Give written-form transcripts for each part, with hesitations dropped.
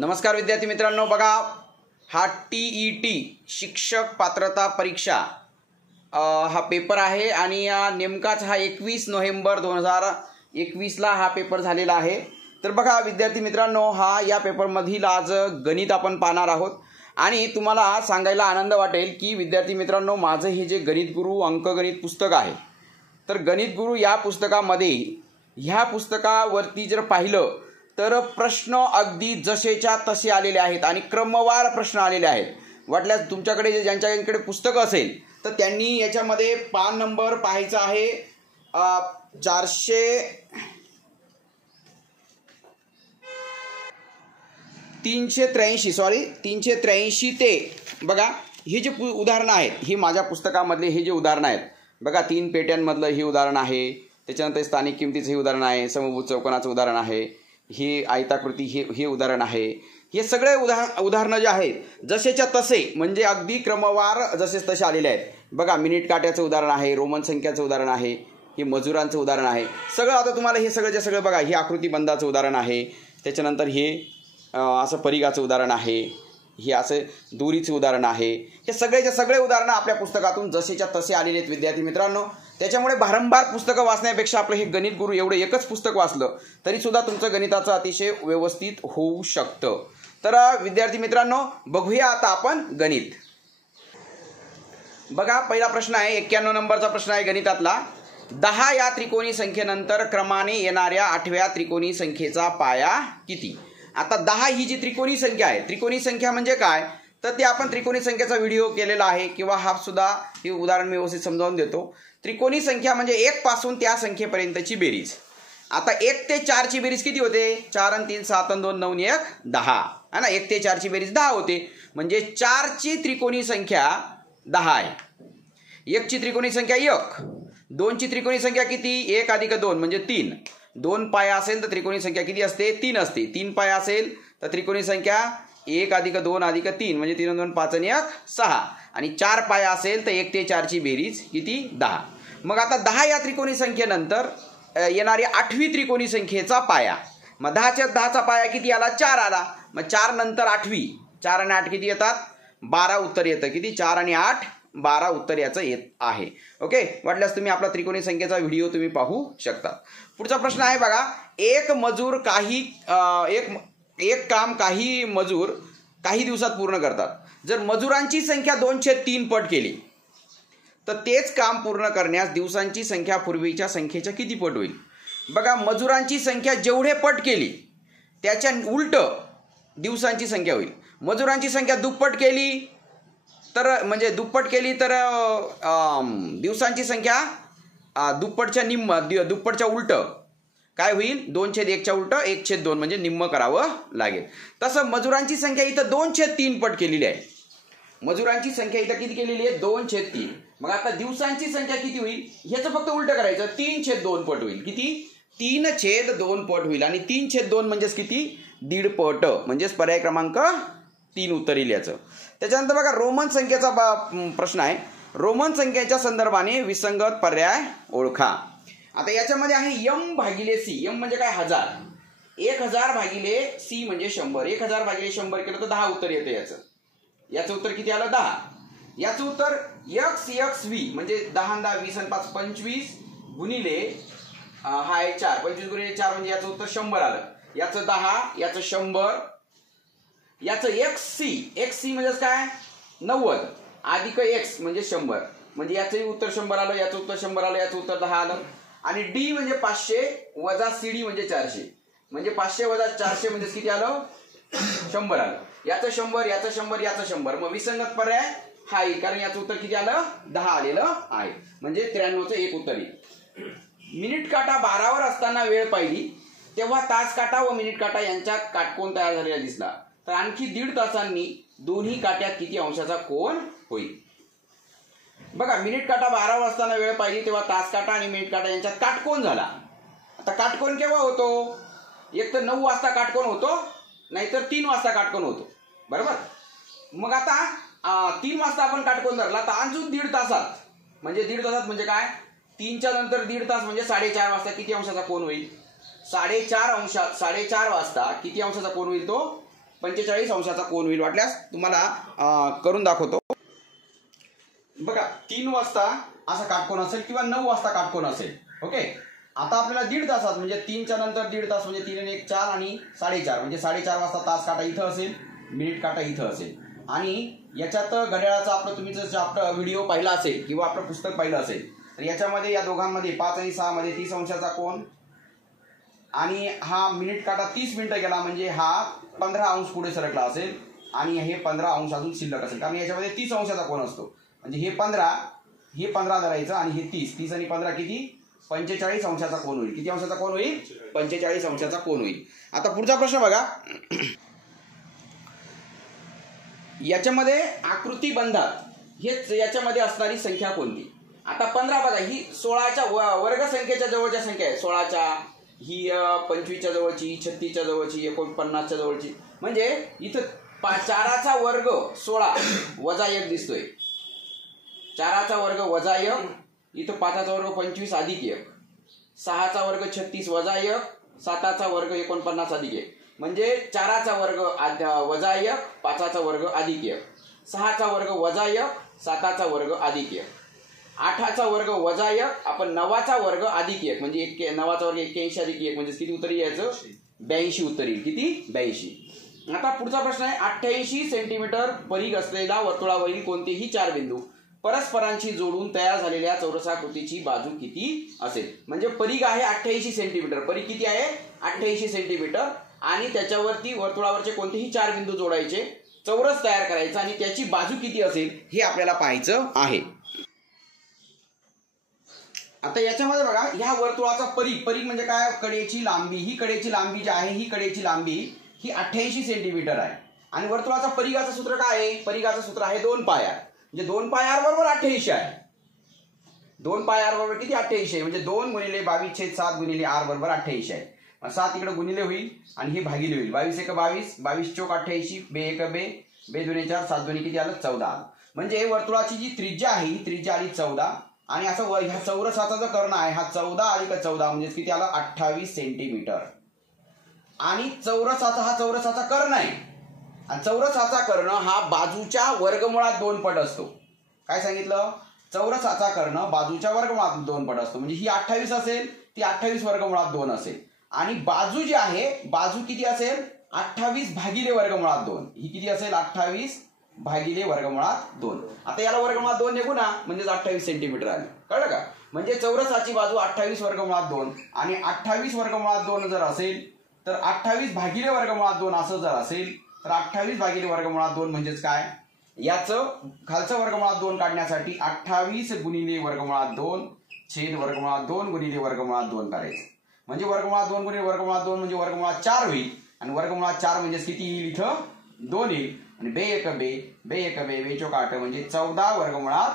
नमस्कार विद्यार्थी मित्रांनो, बघा हा TET शिक्षक पात्रता परीक्षा हा पेपर आहे आणि नेमकाच हा 21 नोव्हेंबर 2021ला हा पेपर झालेला आहे। तर बघा विद्यार्थी मित्रांनो, हा या पेपरमधील आज गणित आपण पाहणार आहोत आणि तुम्हाला सांगायला आनंद वाटेल की विद्यार्थी मित्रांनो, माझं हे जे गणित गुरु अंकगणित पुस्तक आहे, तर गणित गुरु या पुस्तकामध्ये ह्या पुस्तकावरती जर पाहिलं तर प्रश्न अगदी जसेच्या तसे आलेले आहेत आणि क्रमवार प्रश्न आलेले आहेत। वाटल्यास तुमच्याकडे ज्यांच्याकडे पुस्तक असेल तर त्यांनी याच्यामध्ये पान नंबर पाहायचा आहे 383 ते बघा हे जे उदाहरणं आहेत, ही माझ्या पुस्तकामधले हे जे उदाहरणं आहेत बघा, 3 पेट्यांमधलं हे उदाहरण आहे, त्याच्यानंतर स्थानिक किमतीचं हे उदाहरण आहे, समभुज चौकोनाचं उदाहरण आहे, हे आयताकृती हे उदाहरण आहे। हे सगळे उदाहरणं जे आहेत जसेच्या तसे म्हणजे अगदी क्रमवार जसेच तसे आलेले आहेत। बघा मिनिट काट्याचं उदाहरण आहे, रोमन संख्याचं उदाहरण आहे, हे मजुरांचं उदाहरण आहे, सगळं आता तुम्हाला हे सगळं सगळं बघा, हे आकृतिबंधाचं उदाहरण आहे, त्याच्यानंतर हे असं परिघाचं उदाहरण आहे, हे असं दोरीचं उदाहरण आहे। हे सगळेचे सगळे उदाहरणं आपल्या पुस्तकातून जसेच्या तसे आलेले आहेत विद्यार्थी मित्रांनो। त्याच्यामुळे वारंवार पुस्तकं वाचण्यापेक्षा आपलं हे गणित गुरु एवढं एकच पुस्तक वाचलं तरी सुद्धा तुमचं गणिताचं अतिशय व्यवस्थित होऊ शकतं। तर विद्यार्थी मित्रांनो, बघूया आता आपण गणित। बघा पहिला प्रश्न आहे, 91 नंबरचा प्रश्न आहे गणितातला। 10 या त्रिकोणी संख्येनंतर क्रमाने येणाऱ्या 8व्या त्रिकोणी संख्येचा पाया किती? आता 10 ही जी त्रिकोणी संख्या आहे, त्रिकोणी संख्या म्हणजे काय तर ते आपण त्रिकोणी संख्येचा व्हिडिओ केलेला आहे किंवा हा सुद्धा हे उदाहरण मी व्यवस्थित समजावून देतो। त्रिकोणी संख्या म्हणजे 1 पासून त्या संख्येपर्यंतची बेरीज। आता 1 ते 4 ची बेरीज किती होते? 4 आणि 3 7 आणि 2 9 आणि 1 10 है ना। 1 ते 4 ची बेरीज 10 होते, म्हणजे 4 ची त्रिकोणी संख्या 10 आहे। 1 ची त्रिकोणी संख्या 1, 2 ची त्रिकोणी संख्या किती? 1 अधिक 2 म्हणजे 3। 2 पाया असेल तर त्रिकोणी संख्या किती असते? 3 असते। 3 पाया असेल तर त्रिकोणी संख्या 1 अधिक 2 अधिक 3 म्हणजे 3 2 5 आणि 1 6 आणि 4 पाया असेल तर 1 ते 4 ची बेरीज किती? 10। मग आता 10 या त्रिकोणी संख्येनंतर येणारी 8वी त्रिकोणी संख्येचा पाया, मग 10च्या 10चा पाया किती आला? 4 आला। मग 4 नंतर 8वी, 4 आणि 8 किती येतात? 12 उत्तर येतं। किती? 4 आणि 8 12 उत्तर याचं येत आहे। ओके, वाटल्यास तुम्ही आपला त्रिकोणी संख्येचा व्हिडिओ तुम्ही पाहू शकता। पुढचा प्रश्न आहे बघा, एक काम काही मजूर काही दिवसात पूर्ण करतात। जर मजुरांची संख्या 2/3 पट केली तर तेच काम पूर्ण करण्यास दिवसांची संख्या पूर्वीच्या संख्येच्या किती पट होईल? बघा मजुरांची संख्या जेवढे पट केली त्याच्या उलट दिवसांची संख्या होईल। मजुरांची संख्या दुप्पट केली तर म्हणजे दुप्पट केली तर दिवसांची संख्या दुप्पटच्या उलट काय होईल? 2/1च्या उलट 1/2 म्हणजे निम्म करावं लागेल। तसं मजुरांची संख्या इथं 2/3 पट केलेली आहे। मजुरांची संख्या इथं किती केलेली आहे? 2/3। मग आता दिवसांची संख्या किती होईल? ह्याचं फक्त उलट करायचं, 3/2 पट होईल। किती? 3/2 पट होईल आणि 3/2 म्हणजेच किती? 1.5 पट, म्हणजेच पर्याय क्रमांक 3 उत्तर येईल याचं। त्याच्यानंतर बघा रोमन संख्येचा प्रश्न आहे। रोमन संख्येच्या संदर्भाने विसंगत पर्याय ओळखा। आता याच्यामध्ये आहे m/c। m म्हणजे काय? 1000। 1000 भागिले c म्हणजे 100। 1000 भागिले 100 केलं तर 10 उत्तर येतं याचं। याचं उत्तर किती आलं? 10। याचं उत्तर xv म्हणजे 10 10 20 आणि 5 25 गुणिले हा आहे 4, 25 गुणिले 4 म्हणजे याचं उत्तर 100 आलं। याचं 10, याचं 100, याचं xc म्हणजे काय? 90 अधिक x म्हणजे 100 म्हणजे याचंही उत्तर 100 आलं, याचं उत्तर 100 आलं, याचं उत्तर 10 आलं। आणि d म्हणजे 500 वजा cd म्हणजे 400 म्हणजे 500 वजा 400 म्हणजे किती आलं? 100 आलं। याचं 100, याचं 100, याचं 100, मग विसंगत पर्याय हा येईल, कारण याचं उत्तर किती आलं? 10 आलेलं आहे, म्हणजे 93चं 1 उत्तर येईल। मिनिट काटा 12वर असताना वेळ पाहिली तेव्हा तास काटा व मिनिट काटा यांच्यात काटकोन तयार झालेला दिसला, तर आणखी 1.5 तासांनी दोन्ही काट्यात किती अंशाचा कोन होईल? बघा मिनिट काटा 12वर असताना वेळ पाहिली तेव्हा तास काटा आणि मिनिट काटा यांच्यात काटकोन झाला। आता काटकोन केव्हा होतो? एक तर 9 वाजता काटकोन होतो, नाहीतर 3 वाजता काटकोन होतो, बरोबर? मग आता 3 वाजता आपण काटकोन धरला तर अजून 1.5 तासात म्हणजे 1.5 तासात म्हणजे काय? 3च्या नंतर 1.5 तास म्हणजे 4.5 वाजता किती अंशाचा कोन होईल? 4.5 वाजता किती अंशाचा कोन होईल तो? 45 अंशाचा कोन होईल. वाटल्यास तुम्हाला करून दाखवतो. बघा 3 वाजता असा काटकोन असेल किंवा 9 वाजता काटकोन असेल. ओके, आता आपल्याला 1.5 तासात म्हणजे 3च्या नंतर 1.5 तास म्हणजे 3 आणि 1 4 आणि 4:30 म्हणजे 4:30 वाजता तास काटा इथं असेल, मिनिट काटा इथं असेल. आणि याच्यात घड्याळाचा आपलं तुम्ही जर आपला व्हिडिओ पाहिला असेल किंवा आपलं पुस्तक पाहिलं असेल तर याच्यामध्ये या दोघांमध्ये 5 आणि 6 मध्ये 30 अंशाचा कोन आणि हा मिनिट काटा 30 मिनिटं गेला म्हणजे हा 15 अंश पुढे सरकला असेल आणि हे 15 अंश अजून शिल्लक असेल, कारण याच्यामध्ये 30 अंशाचा कोन असतो. म्हणजे हे 15 धरायचं आणि हे 30 आणि 15 किती 45 अंशाचा कोन होईल. किती अंशाचा कोन होईल? 45 अंशाचा कोन होईल. आता पुढचा प्रश्न बघा. याच्यामध्ये आकृती बंधात हेच याच्यामध्ये असणारी संख्या कोणती? आता 15 बघा, ही 16च्या वर्ग संख्येच्या जवळच्या संख्या आहे. 16च्या, ही 25च्या जवळची, 36च्या जवळची, 49च्या जवळची. म्हणजे इथं 4चा वर्ग 16 वजा 1 दिसतोय. 4चा वर्ग वजा 1, इथं 5चा वर्ग 25 अधिक 1, 6चा वर्ग 36 वजा 1, 7चा वर्ग 49 अधिक 1. म्हणजे 4चा वर्ग वजा 1, 5चा वर्ग अधिक 1, 6चा वर्ग वजा 1, 7चा वर्ग अधिक 1, 8चा वर्ग वजा 1, आपण 9चा वर्ग अधिक 1 म्हणजे 9चा वर्ग 81 अधिक 1 म्हणजे किती उत्तर यायचं? 82 उत्तर येईल. किती? 82. आता पुढचा प्रश्न आहे. 88 सेंटीमीटर परिघ असलेला वर्तुळावरील कोणतेही 4 बिंदू परस्परांशी जोडून तयार झालेल्या चौरसाकृतीची बाजू किती असेल? म्हणजे परिघ आहे 88 सेंटीमीटर. परिघ किती आहे? 88 सेंटीमीटर. आणि त्याच्यावरती वर्तुळावरचे कोणतेही 4 बिंदू जोडायचे, चौरस तयार करायचा आणि त्याची बाजू किती असेल हे आपल्याला पाहायचं आहे. आता याच्यामध्ये बघा, ह्या वर्तुळाचा परिघ म्हणजे काय? कडेची लांबी. ही कडेची लांबी जी आहे, ही कडेची लांबी ही 88 सेंटीमीटर आहे. आणि वर्तुळाचा परिघाचं सूत्र काय आहे? परिघाचं सूत्र आहे 2 पाय r. म्हणजे 2 पाय r बरोबर 88 आहे. 2 पाय r बरोबर किती? 88 आहे. म्हणजे 2 गुणिले 22/7 गुणिले r बरोबर 88 आहे. 7 इकडे गुणिले होईल आणि हे भागिले होईल. 22 1 22, 22 चौक 88, बे 1 बे, बे 2 4, 7 2 किती आलं? 14. म्हणजे वर्तुळाची जी त्रिज्या आहे ही त्रिज्या आली 14. आणि असं ह्या चौरसाचा जो कर्ण आहे हा 14 अधिक 14 म्हणजे किती आला? 28 सेंटीमीटर. आणि चौरसाचा कर्ण आहे. आणि चौरसाचा कर्ण हा बाजूच्या वर्गमुळात 2 पट असतो. काय सांगितलं? चौरसाचा कर्ण बाजूच्या वर्गमुळात 2 पट असतो. म्हणजे ही 28 असेल, ती 28 वर्गमुळात 2 असेल. आणि बाजू जी आहे, बाजू किती असेल? 28 भागिले वर्गमुळात 2. ही किती असेल? 28 भागिले वर्गमुळात 2. आता याला वर्गमुळात 2 निघू ना, म्हणजेच 28 सेंटीमीटर आले. कळलं का? म्हणजे चौरसाची बाजू 28 वर्गमुळात 2 आणि 28 वर्गमुळात 2 जर असेल तर 28 भागिले वर्गमुळात 2 असं जर असेल तर 28 भागिले वर्गमुळात 2 म्हणजेच काय? याचं खालचं वर्गमुळात 2 काढण्यासाठी 28 गुणिले वर्गमुळात 2 छेद वर्गमुळात 2 गुणिले वर्गमुळात 2 करायचं. म्हणजे वर्गमुळात 2 गुणिले वर्गमुळात 2 म्हणजे वर्गमुळात 4 होईल. आणि वर्गमुळात 4 म्हणजे किती येईल? इथं 2 येईल. आणि बे 1 बे, बे 1 बे, बे चौक 8 म्हणजे 14 वर्गमुळात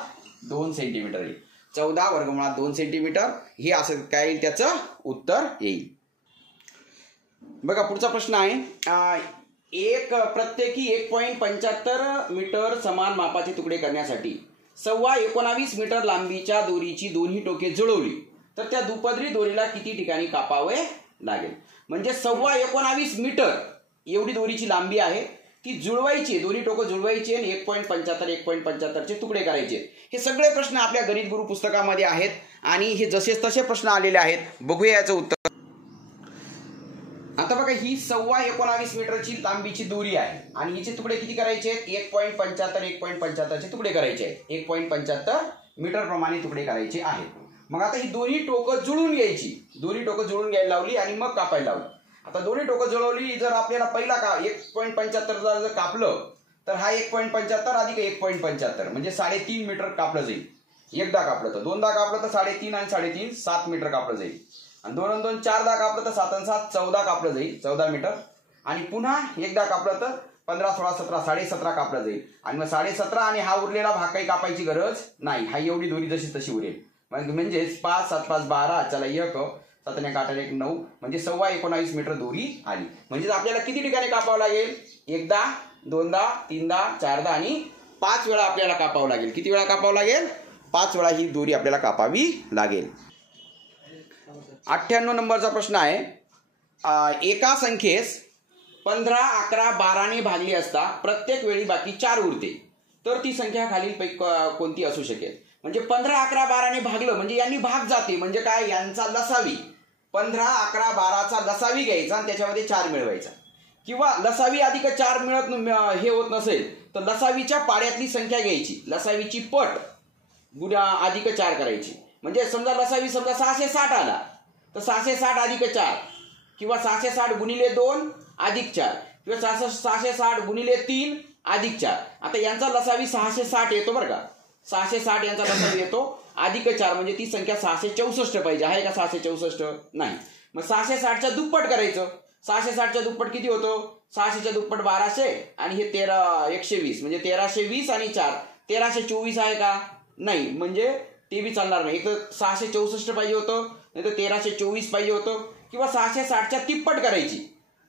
2 सेंटीमीटर येईल. 14 वर्गमुळात 2 सेंटीमीटर हे असं काय येईल? त्याचं उत्तर येईल. बघा पुढचा प्रश्न आहे. प्रत्येकी 1.75 मीटर समान मापाचे तुकडे करण्यासाठी 19.25 मीटर लांबीच्या दोरीची दोन्ही टोके जुळवली तर त्या दुपदरी दोरीला किती ठिकाणी कापावे लागेल? म्हणजे 19.25 मीटर एवढी दोरीची लांबी आहे, ती जुळवायची, दोन्ही टोकं जुळवायची आणि 1.75चे तुकडे करायचे. हे सगळे प्रश्न आपल्या गणित गुरु पुस्तकामध्ये आहेत आणि हे जसे तसे प्रश्न आलेले आहेत. बघूया याचं उत्तर. आता बघा, ही 19.25 मीटरची लांबीची दोरी आहे आणि हिचे तुकडे किती करायचे आहेत? 1.75चे तुकडे करायचे आहेत. 1.75 मीटर प्रमाणे तुकडे करायचे आहेत. मग आता ही दोन्ही टोकं जुळून घ्यायची. दोन्ही टोकं जुळून घ्यायला लावली आणि मग कापायला लावली. आता दोन्ही टोकं जुळवली. जर आपल्याला पहिला 1.75 जर कापलं तर हा 1.75 अधिक 1.75 म्हणजे 3.5 मीटर कापलं जाईल. एकदा कापलं तर, दोनदा कापलं तर 3.5 आणि 3.5 7 मीटर कापलं जाईल. आणि 2 आणि 2 4दा कापलं तर 7 आणि 7 14 कापलं जाईल, 14 मीटर. आणि पुन्हा एकदा कापलं तर 15 16 17 17.5 कापलं जाईल. आणि मग 17.5 आणि हा उरलेला भाग काही कापायची गरज नाही. हा एवढी दोरी जशी तशी उरेल. म्हणजेच 5 7 5 12, चला 1 7 ने 8 1 9 म्हणजे 19.25 मीटर दोरी आली. म्हणजे आपल्याला किती ठिकाणी कापावं लागेल? एकदा, दोनदा, तीनदा, चारदा आणि 5 वेळा आपल्याला कापावं लागेल. किती वेळा कापावं लागेल? 5 वेळा ही दोरी आपल्याला कापावी लागेल. 98 नंबरचा प्रश्न आहे. एका संख्येस 15, 11, 12 भागली असता प्रत्येक वेळी बाकी 4 उरते, तर ती संख्या खालीलपैकी कोणती असू शकेल? म्हणजे 15, 11, 12 भागलं म्हणजे यांनी भाग जाते, म्हणजे काय, यांचा लसावी 15, 11, 12चा लसावी घ्यायचा आणि त्याच्यामध्ये 4 मिळवायचा, किंवा लसावी अधिक 4 मिळत हे होत नसेल तर लसावीच्या पाड्यातली संख्या घ्यायची, लसावीची पट अधिक 4 करायची. म्हणजे समजा लसावी 660 आला तर 660 अधिक 4 किंवा 660 गुणिले 2 अधिक 4 किंवा 660 गुणिले 3 अधिक 4. आता यांचा लसावी 660 येतो बरं का, 660 यांचा लसावी येतो अधिक 4 म्हणजे ती संख्या 664 पाहिजे. आहे का 664? नाही. मग 660च्या दुप्पट करायचं. 660च्या दुप्पट किती होतो? 600च्या दुप्पट 1200 आणि हे 120 म्हणजे 1320 आणि 4 1324 आहे का? नाही, म्हणजे ते बी चालणार नाही. एक तर 664 पाहिजे होतं, नाही तर 1324 पाहिजे होतं, किंवा 660च्या तिप्पट करायची.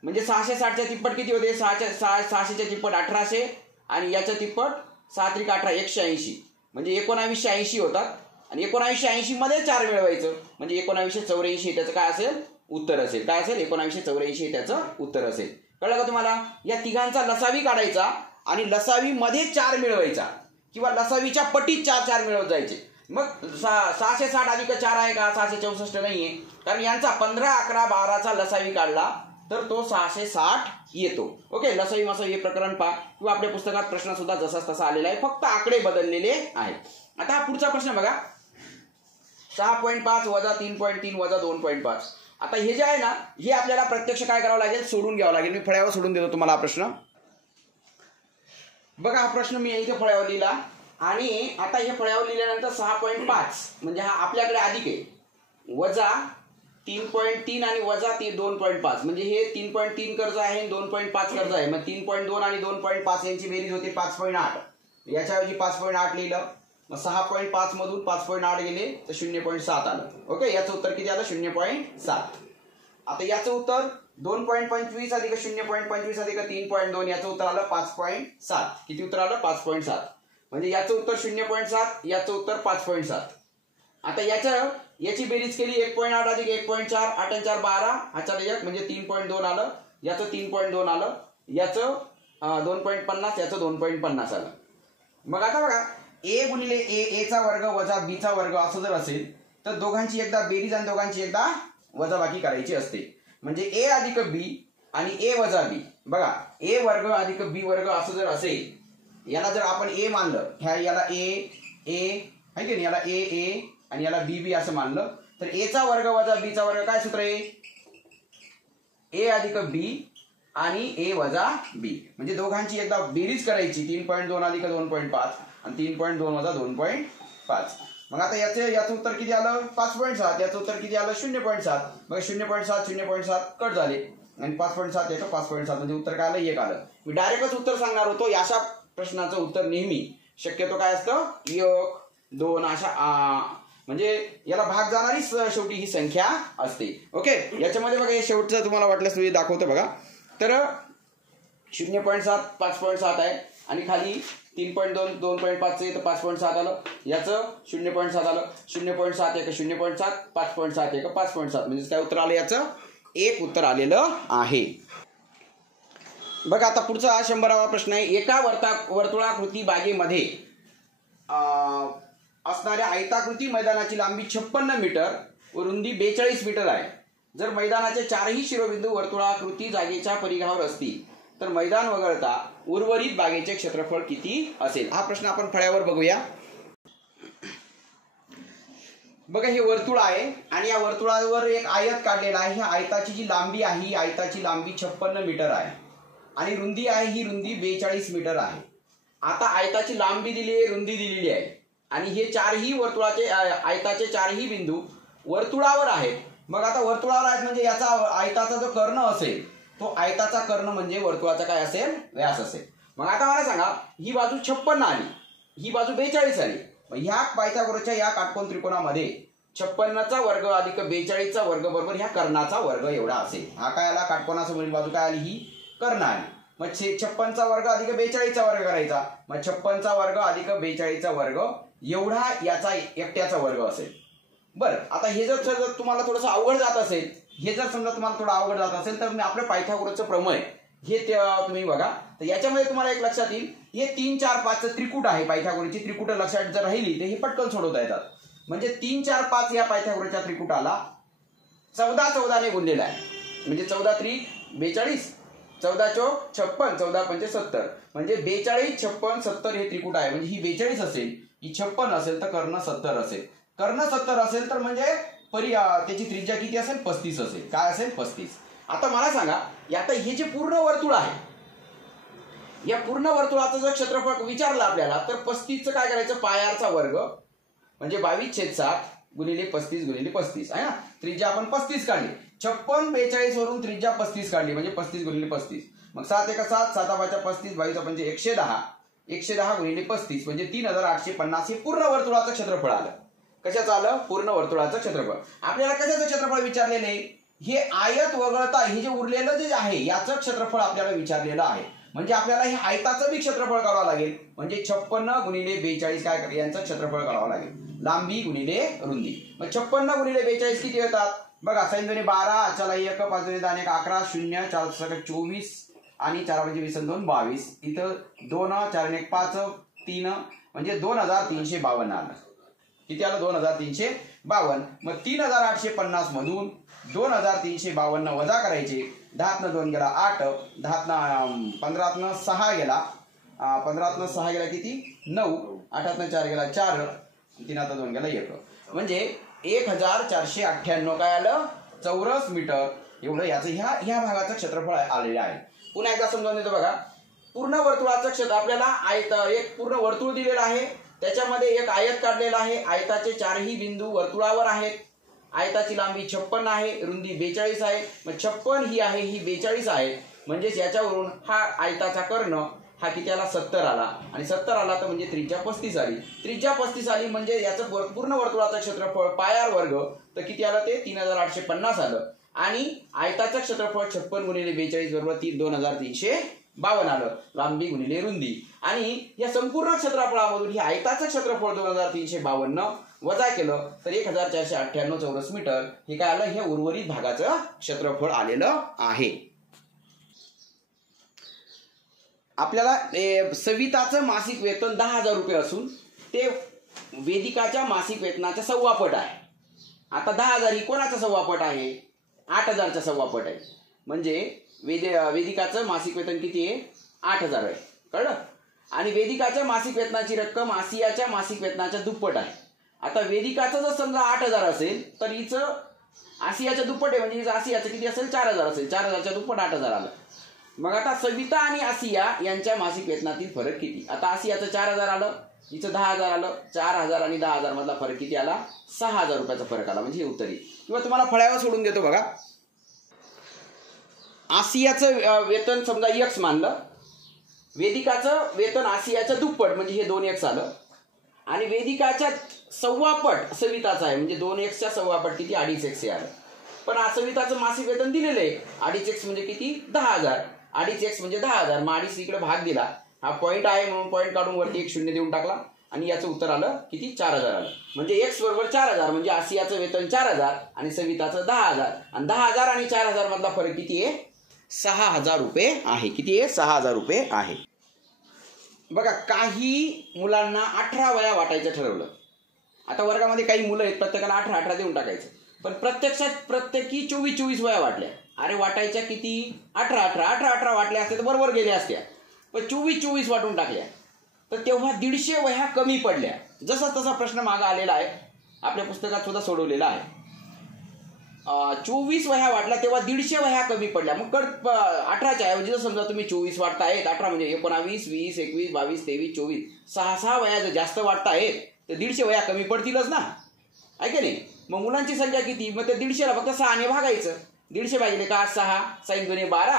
म्हणजे 660च्या तिप्पट किती होते? 600च्या तिप्पट 1800 आणि याच्या तिप्पट 7 × 18 180 म्हणजे 1980 होतात. आणि 1980 मध्ये 4 मिळवायचं म्हणजे 1984 त्याचं काय असेल? उत्तर असेल. काय असेल? 1984 त्याचं उत्तर असेल. कळलं का तुम्हाला? या तिघांचा लसावी काढायचा आणि लसावी मध्ये 4 मिळवायचा किंवा लसावीच्या पटीत 4 मिळवत जायचे. मग 660 अधिक 4 आहे का? 664 नाहीये, कारण यांचा 15, 11, 12चा लसावी काढला तर तो 660 येतो. ओके, लसावी मसावी हे प्रकरण पहा, किंवा आपल्या पुस्तकात प्रश्न सुद्धा जसाच तसा आलेला आहे, फक्त आकडे बदललेले आहेत. आता हा पुढचा प्रश्न बघा, 6.5 वजा 3.3 वजा 2.5. आता हे जे आहे ना, हे आपल्याला प्रत्यक्ष काय करावं लागेल? सोडून घ्यावं लागेल. मी फळ्यावर सोडून देतो तुम्हाला हा प्रश्न. बघा, हा प्रश्न मी इथे फळ्यावर लिहिला आणि आता हे फळ्यावर लिहिल्यानंतर 6.5 म्हणजे हा आपल्याकडे अधिक आहे, वजा 3.3 आणि वजा 2.5 म्हणजे हे 3.3 कर्ज आहे आणि 2.5 कर्ज आहे. मग 3.2 आणि 2.5 यांची बेरीज होते 5.8. याच्याऐवजी 5.8 लिहिलं. मग 6.5 मधून 5.8 गेले तर 0.7 आलं. ओके, याचं उत्तर किती आलं? 0.7. आता याचं उत्तर 2.25 अधिक 0.25 अधिक 3.2 याचं उत्तर आलं 5.7. किती उत्तर आलं? 5.7. म्हणजे याचं उत्तर 0.7, याचं उत्तर 5.7. आता याची बेरीज केली 1.8 अधिक 1.4 8 आणि 4 12 हाचा 1 म्हणजे 3.2 आलं. याचं 3.2 आलं. याचं 2.50 याचं 2.50 आलं. मग आता बघा, ए गुणिले ए चा वर्ग वजा बी चा वर्ग असं जर असेल तर दोघांची एकदा बेरीज आणि दोघांची एकदा वजाबाकी करायची असते. म्हणजे ए अधिक बी आणि ए वजा बी. बघा, ए वर्ग अधिक बी वर्ग असं जर असेल, याला जर आपण ए मानलं, याला ए आहे की नाही, याला ए आणि याला बी बी असं मानलं तर ए चा वर्ग वजा बी चा वर्ग काय सूत्र आहे? ए अधिक बी आणि ए वजा बी. म्हणजे दोघांची एकदा बेरीज करायची 3.2 अधिक 2.5 आणि 3.2 वजा 2.5. मग आता याचं उत्तर किती आलं? 5.7. याचं उत्तर किती आलं? 0.7. मग 0.7 कट झाले आणि 5.7 याचं 5.7 म्हणजे उत्तर काय आलं? 1 आलं. मी डायरेक्टच उत्तर सांगणार होतो. अशा प्रश्नाचं उत्तर नेहमी शक्यतो काय असतं? 1, 2 अशा म्हणजे याला भाग जाणारी शेवटी ही संख्या असते. ओके, याच्यामध्ये बघा हे शेवटचं तुम्हाला वाटल्यास तुम्ही दाखवतो बघा. तर 0.7 5.7 आहे आणि खाली 3.2 2.5 तर 5.7 आलं. याचं 0.7 आलं. 0.7 1 0.7 5.7 1 5.7 म्हणजे काय उत्तर आलं? याचं 1 उत्तर आलेलं आहे. बघा, आता पुढचा 100वा प्रश्न आहे. एका वर्तुळाकृती बागेमध्ये असणाऱ्या आयताकृती मैदानाची लांबी 56 मीटर व रुंदी 42 मीटर आहे. जर मैदानाचे 4ही शिरोबिंदू वर्तुळाकृती जागेच्या परिघावर असतील तर मैदान वगळता उर्वरित बागेचे क्षेत्रफळ किती असेल? हा प्रश्न आपण फळ्यावर बघूया. बघा, हे वर्तुळ आहे आणि या वर्तुळावर एक आयत काढलेला आहे. ह्या आयताची जी लांबी आहे, ही आयताची लांबी 56 मीटर आहे आणि रुंदी आहे, ही रुंदी 42 मीटर आहे. आता आयताची लांबी दिली आहे, रुंदी दिलेली आहे आणि हे 4ही वर्तुळाचे आयताचे 4ही बिंदू वर्तुळावर आहेत. मग आता वर्तुळावर आहेत म्हणजे याचा आयताचा जो कर्ण असेल तो आयताचा कर्ण म्हणजे वर्तुळाचा काय असेल? व्यास असेल. मग आता मला सांगा, ही बाजू 56 आली, ही बाजू 42 आली. मग ह्या पायथागोरसच्या या काटकोन त्रिकोणामध्ये 56चा वर्ग अधिक 42चा वर्ग बरोबर ह्या कर्णाचा वर्ग एवढा असेल. हा काय आला? काटकोनासमोरील बाजू काय आली? ही कर्ण आली. मग 56चा वर्ग अधिक 42चा वर्ग करायचा. मग 56चा वर्ग अधिक 42चा वर्ग एवढा याचा एकट्याचा वर्ग असेल. बरं, आता हे जर तुम्हाला थोडंसं अवघड जात असेल, हे जर समजा तुम्हाला थोडं अवघड जात असेल तर मी आपल्या पायथागोरसचं प्रमेय हे तुम्ही बघा. तर याच्यामध्ये तुम्हाला एक लक्षात येईल, हे 3 4 5 त्रिकूट आहे. पायथागोरसची त्रिकूट लक्षात जर राहिली तर हे पटकन सोडवता येतात. म्हणजे 3 4 5 या पायथागोरसच्या त्रिकूटाला 14 14 ने गुणलेला आहे. म्हणजे 14 त्रिक 42, 14 चौक 56, 14 पंचे 70. म्हणजे 42 56 70 हे त्रिकूट आहे. म्हणजे ही 42 असेल, ही 56 असेल तर कर्ण 70 असेल. कर्ण 70 असेल तर म्हणजे त्याची त्रिज्या किती असेल? 35 असेल. काय असेल? 35. आता मला सांगा, आता हे जे पूर्ण वर्तुळ आहे, या पूर्ण वर्तुळाचं जर क्षेत्रफळ विचारलं आपल्याला तर 35चं काय करायचं? पायाचा वर्ग म्हणजे 22/7 गुणिले 35 गुणिले 35 आहे ना. त्रिज्या आपण 35 काढली. 56 42 वरून त्रिज्या 35 काढली म्हणजे 35 गुणिले 35. मग 7 1 7 7 5 35 22 म्हणजे 110. 110 गुणिले 35 म्हणजे 3850 हे पूर्ण वर्तुळाचं क्षेत्रफळ आलं. कशाचं आलं? पूर्ण वर्तुळाचं क्षेत्रफळ. आपल्याला कशाचं क्षेत्रफळ विचारलेलं आहे? हे आयत वगळता हे जे उरलेलं जे आहे याचं क्षेत्रफळ आपल्याला विचारलेलं आहे. म्हणजे आपल्याला हे आयताचं बी क्षेत्रफळ काढावं लागेल. म्हणजे 56 गुणिले 42 काय करेल? यांचं क्षेत्रफळ काढावं लागेल. लांबी गुणिले रुंदी. मग 56 गुणिले 42 किती होतात? बघा, 6 2 12, चला 1 5 2 10 1 11 0 4 7 24 आणि 4 5 20 2 22. इथं 2 4 1 5 3 म्हणजे 2352 आलं. किती आलं? 2352. मग 3850 मधून 2352 वजा करायचे. 10 2 गेला 8, 15 6 गेला, 15 6 गेला किती? 9, 8 4 गेला 4, 3 2 गेला 1. म्हणजे 1498 काय आलं? चौरस मीटर एवढं याचं ह्या भागाचं क्षेत्रफळ आलेलं आहे. पुन्हा एकदा समजावून देतो बघा. पूर्ण वर्तुळाचं क्षेत्र आपल्याला एक पूर्ण वर्तुळ दिलेलं आहे. त्याच्यामध्ये एक आयत काढलेला आहे. आयताचे 4ही बिंदू वर्तुळावर आहेत. आयताची लांबी 56 आहे, रुंदी 42 आहे. मग 56 ही आहे, ही 42 आहे. म्हणजेच याच्यावरून हा आयताचा कर्ण हा किती आला? 70 आला. आणि 70 आला तर म्हणजे त्रिज्या 35 आली. त्रिज्या 35 आली म्हणजे याचं पूर्ण वर्तुळाचं क्षेत्रफळ पायार वर्ग तर किती आलं? ते 3850 आलं. आणि आयताचं क्षेत्रफळ 56 गुणिले 42 बरोबर 2352 आलं. लांबी गुणिले रुंदी. आणि या संपूर्ण क्षेत्रफळामधून हे आयताचं क्षेत्रफळ 2352 वजा केलं तर 1498 चौरस मीटर हे काय आलं? हे उर्वरित भागाचं क्षेत्रफळ आलेलं आहे. आपल्याला सविताचं मासिक वेतन 10,000 रुपये असून ते वेदिकाच्या मासिक वेतनाच्या 1/4 पट आहे. आता 10,000 ही कोणाचा 1/4 पट आहे? 8,000चा 1/4 पट आहे. म्हणजे वेदिकाचं मासिक वेतन किती आहे? 8,000 आहे. कळलं? आणि वेदिकाच्या मासिक वेतनाची रक्कम आसियाच्या मासिक वेतनाच्या दुप्पट आहे. आता वेदिकाचं जर समजा 8,000 असेल तर हिचं आसियाच्या दुप्पट आहे. म्हणजे हिचं आसियाचं किती असेल? 4,000 असेल. 4,000च्या दुप्पट 8,000 आलं. मग आता सविता आणि आसिया यांच्या मासिक वेतनातील फरक किती? आता आसियाचं 4,000 आलं, हिचं 10,000 आलं. 4,000 आणि 10,000 मधला फरक किती आला? 6,000 रुपयाचा फरक आला. म्हणजे हे उत्तर येईल. किंवा तुम्हाला फळ्यावर सोडून देतो बघा. आसियाचं वेतन समजा x मानलं, वेदिकाचं वेतन आसियाचं दुप्पट म्हणजे हे 2x आलं. आणि वेदिकाच्या 1/4 पट सविताचा आहे म्हणजे 2x च्या 1/4 पट किती? 2.5x हे आलं. पण सविताचं मासिक वेतन दिलेलं आहे 2.5x म्हणजे किती? 10,000. 2.5x म्हणजे 10,000. मग 2.5 इकडे भाग दिला. हा पॉईंट आहे म्हणून पॉईंट काढून वरती 1 0 देऊन टाकला आणि याचं उत्तर आलं किती? 4,000 आलं. म्हणजे x बरोबर 4,000 म्हणजे आसियाचं वेतन 4,000 आणि सविताचं 10,000. आणि 10,000 आणि 4,000 मधला फरक किती आहे? 6,000 रुपये आहे. किती आहे? 6,000 रुपये आहे. बघा, काही मुलांना 18 वया वाटायचं ठरवलं. आता वर्गामध्ये काही मुलं आहेत, प्रत्येकाला 18 देऊन टाकायचं. पण प्रत्यक्षात प्रत्येकी 24 वया वाटल्या. अरे वाटायच्या किती? 18 वाटल्या असत्या तर बरोबर गेल्या असत्या. पण 24 वाटून टाकल्या तर तेव्हा 150 वह्या कमी पडल्या. जसा तसा प्रश्न मागे आलेला आहे, आपल्या पुस्तकात सुद्धा सोडवलेला आहे. 24 वह्या वाटल्या तेव्हा 150 वह्या कमी पडल्या. मग 18च्या ऐवजी जर समजा तुम्ही 24 वाटतायत, 18 म्हणजे 19 20 21 22 23 24 6 वह्या जर जास्त वाटतायत तर 150 वह्या कमी पडतीलच ना, आहे की नाही? मग मुलांची संख्या किती? मग ते 150ला फक्त 6 ने भागायचं. 150 भागिले का 6, 6 2 12,